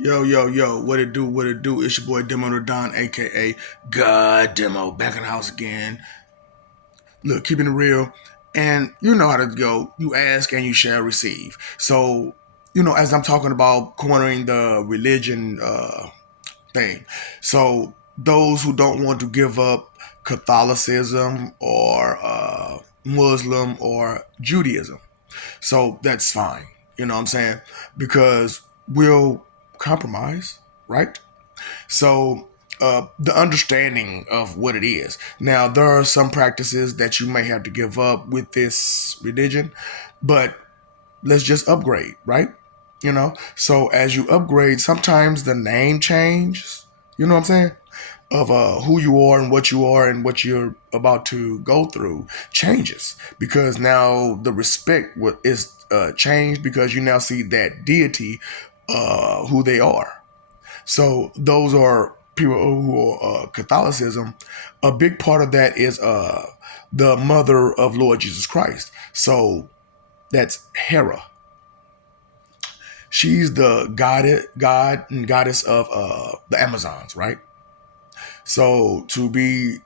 Yo, yo, yo, what it do, what it do? It's your boy Demo the Don, aka God Demo, back in the house again. Look, keeping it real. And you know how to go. You ask and you shall receive. So, as I'm talking about cornering the religion thing. So, those who don't want to give up Catholicism or Muslim or Judaism. So that's fine. You know what I'm saying? Because we'll compromise, right? So the understanding of what it is. Now, there are some practices that you may have to give up with this religion, but let's just upgrade, right? So as you upgrade, sometimes the name changes. You know what I'm saying? Of who you are and what you're about to go through changes because now the respect is changed because you now see that deity who they are. So those are people who are Catholicism. A big part of that is the mother of Lord Jesus Christ. So that's Hera. She's the god and goddess of the Amazons, right? So to be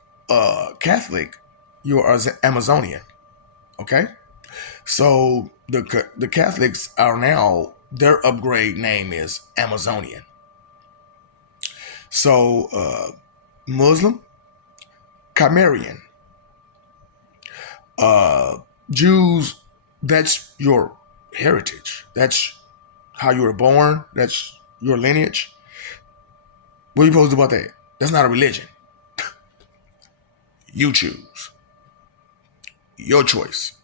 Catholic, you are Amazonian. Okay, so the Catholics are now their upgrade name is Amazonian. So Muslim, Chimerian, uh, Jews. That's your heritage. That's how you were born. That's your lineage. What are you supposed to do about that? That's not a religion. You choose. Your choice.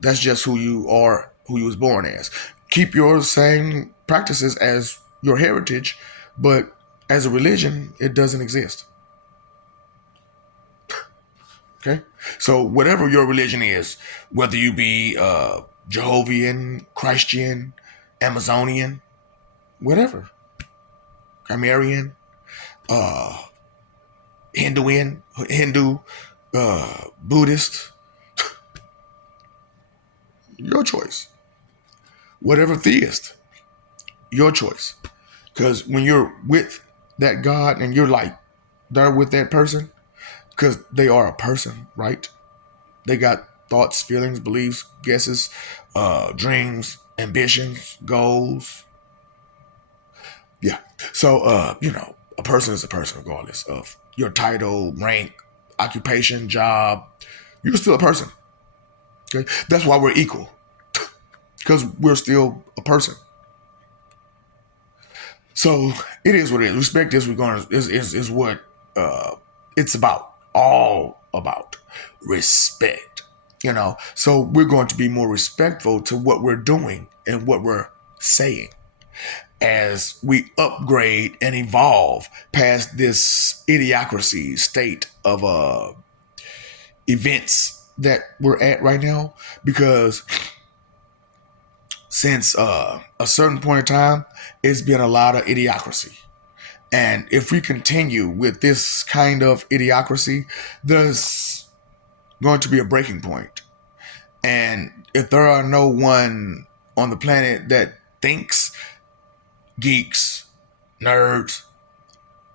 That's just who you are, who you was born as. Keep your same practices as your heritage, but as a religion, it doesn't exist. Okay? So whatever your religion is, whether you be Jehovian, Christian, Amazonian, whatever, Chimerian, uh, Hindu, Buddhist, your choice. Whatever theist, your choice. Because when you're with that God and you're like there with that person, because they are a person, right? They got thoughts, feelings, beliefs, guesses, dreams, ambitions, goals. Yeah. So, a person is a person regardless of your title, rank, occupation, job. You're still a person. Okay. That's why we're equal because we're still a person. So it is what it is. Respect is we're going to is what it's about. All about respect. So we're going to be more respectful to what we're doing and what we're saying as we upgrade and evolve past this idiocracy state of events that we're at right now. Because since a certain point in time, it's been a lot of idiocracy. And if we continue with this kind of idiocracy, there's going to be a breaking point. And if there are no one on the planet that thinks, geeks, nerds,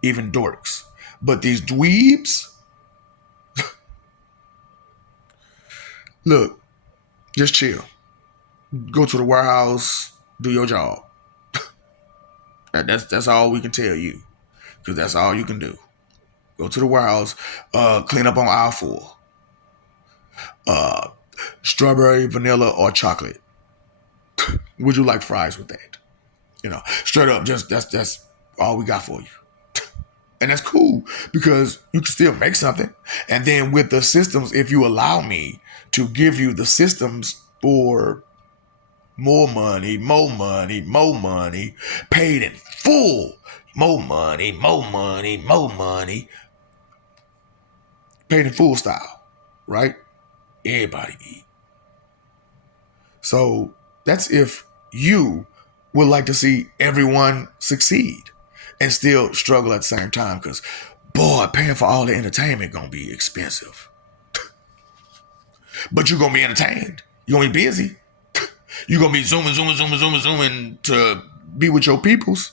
even dorks, but these dweebs, look, just chill. Go to the warehouse, do your job. That's all we can tell you, because that's all you can do. Go to the warehouse, clean up on aisle 4. Uh, Strawberry, vanilla, or chocolate. Would you like fries with that? Straight up, just that's all we got for you. And that's cool because you can still make something. And then with the systems, if you allow me to give you the systems for more money, more money, more money, paid in full, more money, more money, more money, paid in full style, right? Everybody eat. So that's if you would like to see everyone succeed and still struggle at the same time. Because, boy, paying for all the entertainment gonna be expensive. But you're gonna be entertained. You're gonna be busy. You're gonna be zooming to be with your peoples.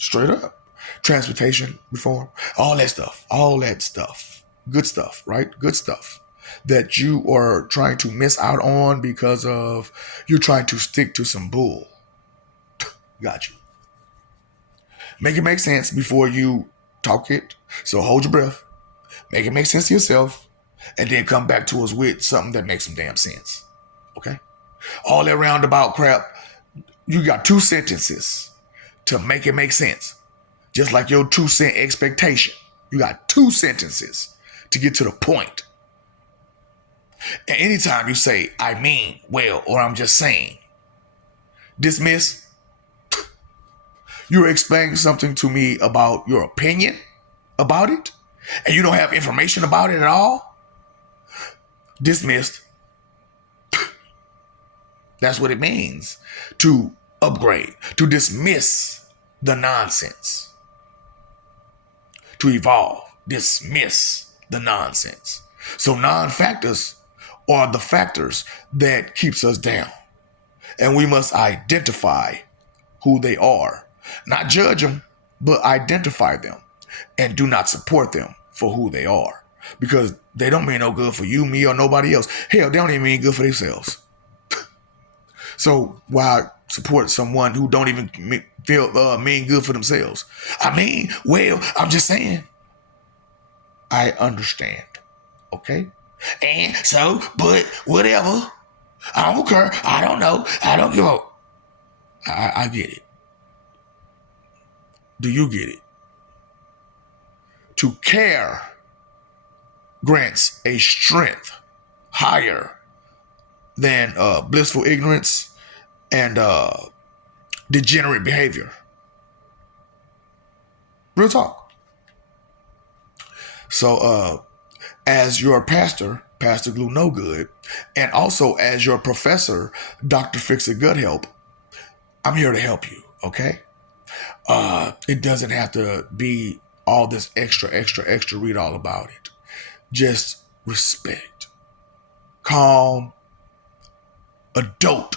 Straight up. Transportation reform, all that stuff, all that stuff. Good stuff, right? Good stuff that you are trying to miss out on because of you're trying to stick to some bull. Got you. Make it make sense before you talk it. So hold your breath. Make it make sense to yourself. And then come back to us with something that makes some damn sense. Okay? All that roundabout crap, you got 2 sentences to make it make sense. Just like your 2 cent expectation. You got 2 sentences to get to the point. And anytime you say, I mean, well, or I'm just saying, dismiss, you're explaining something to me about your opinion about it, and you don't have information about it at all, dismissed. That's what it means to upgrade, to dismiss the nonsense, to evolve, dismiss the nonsense. So non-factors are the factors that keeps us down. And we must identify who they are. Not judge them, but identify them and do not support them for who they are. Because they don't mean no good for you, me, or nobody else. Hell, they don't even mean good for themselves. So why support someone who don't even mean good for themselves? I mean, well, I'm just saying. I understand. Okay? And so, but whatever. I don't care. I don't know. I don't give a. I get it. Do you get it? To care grants a strength higher than blissful ignorance and degenerate behavior. Real talk. So, as your pastor, Pastor Glue No Good, and also as your professor, Dr. Fix It Gut Help, I'm here to help you, okay? It doesn't have to be all this extra, read all about it. Just respect. Calm, adult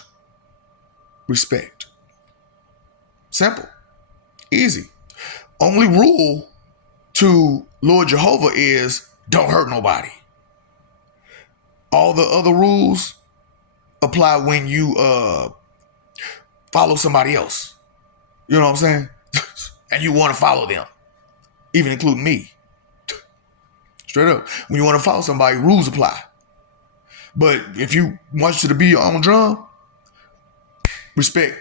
respect. Simple. Easy. Only rule to Lord Jehovah is don't hurt nobody. All the other rules apply when you follow somebody else. You know what I'm saying? And you want to follow them, even including me. Straight up. When you want to follow somebody, rules apply. But if you want you to be your own drum, respect.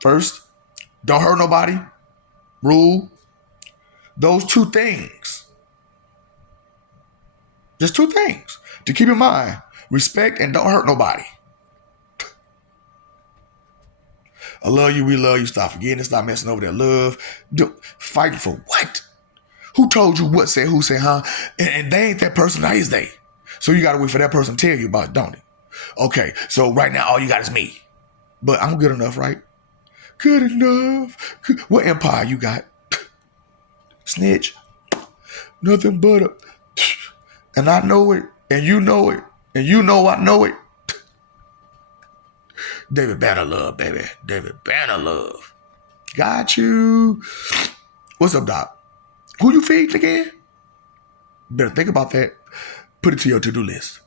First, don't hurt nobody. Rule. Those 2 things. Just 2 things to keep in mind. Respect and don't hurt nobody. I love you, we love you. Stop forgetting it. Stop messing over that love. Fighting for what? Who told you what said, who said, huh? And they ain't that person, now is they? So you got to wait for that person to tell you about it, don't it? Okay, so right now all you got is me. But I'm good enough, right? Good enough. What empire you got? Snitch. Nothing but a... And I know it, and you know it, and you know I know it. David Banner love, baby. David Banner love. Got you. What's up, Doc? Who you feeding again? Better think about that. Put it to your to-do list.